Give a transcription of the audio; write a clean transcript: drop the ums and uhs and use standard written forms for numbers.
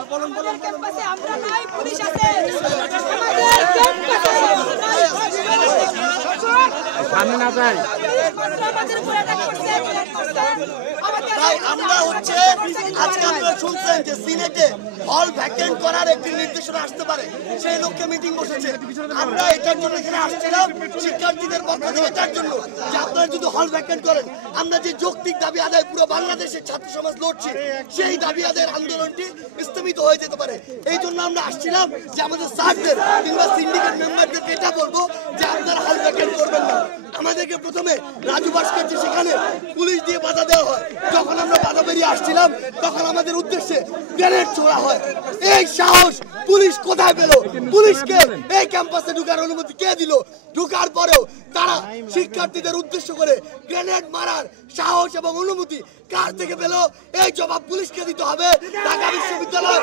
আমাদের ক্যাম্পাসে আমরা নাই, পুলিশ আছে। আমাদের ক্যাম্পাসে সামনে না যাই। আমাদের উপর অ্যাটাক করছে, তাই আমরা হচ্ছে আজকে আপনারা শুনছেন যে সিনেটে হল ভ্যাকেন্ট করার একটি নির্দেশনা আসতে পারে, সেই লক্ষ্যে মিটিং বসেছে। আমরা এটার জন্য এখানে আসছিলাম শিক্ষার্থীদের পক্ষ থেকে, এটার জন্য যে আপনারা যদি হল ভ্যাকেন্ট করেন, আমরা যে যৌক্তিক দাবি আদায় পুরো বাংলাদেশের ছাত্র সমাজ লড়ছে, সেই দাবি আদায়ের আন্দোলনটি স্থগিত হয়ে যেতে পারে। এই জন্য আমরা আসছিলাম যে আমাদের স্যারদের কিংবা সিন্ডিকেট মেম্বারদেরকে এটা বলবো যে আপনারা হল ভ্যাকেন্ট করবেন না। আমাদেরকে প্রথমে রাজু ভাস্কর্যে সেখানে পুলিশ দিয়ে বাধা দেওয়া হয়। যখন আমরা বাধা বেরিয়ে আসছিলাম তখন আমাদের উদ্দেশ্যে গ্রেনেড ছোড়া হয়। এই সাহস পুলিশ কোথায় পেল? পুলিশকে এই ক্যাম্পাসে ঢুকার অনুমতি কে দিল? ঢুকার পরেও তারা শিক্ষার্থীদের উদ্দেশ্য করে গ্রেনেড মারার সাহস এবং অনুমতি কার থেকে পেল? এই জবাব পুলিশকে দিতে হবে। ঢাকা বিশ্ববিদ্যালয়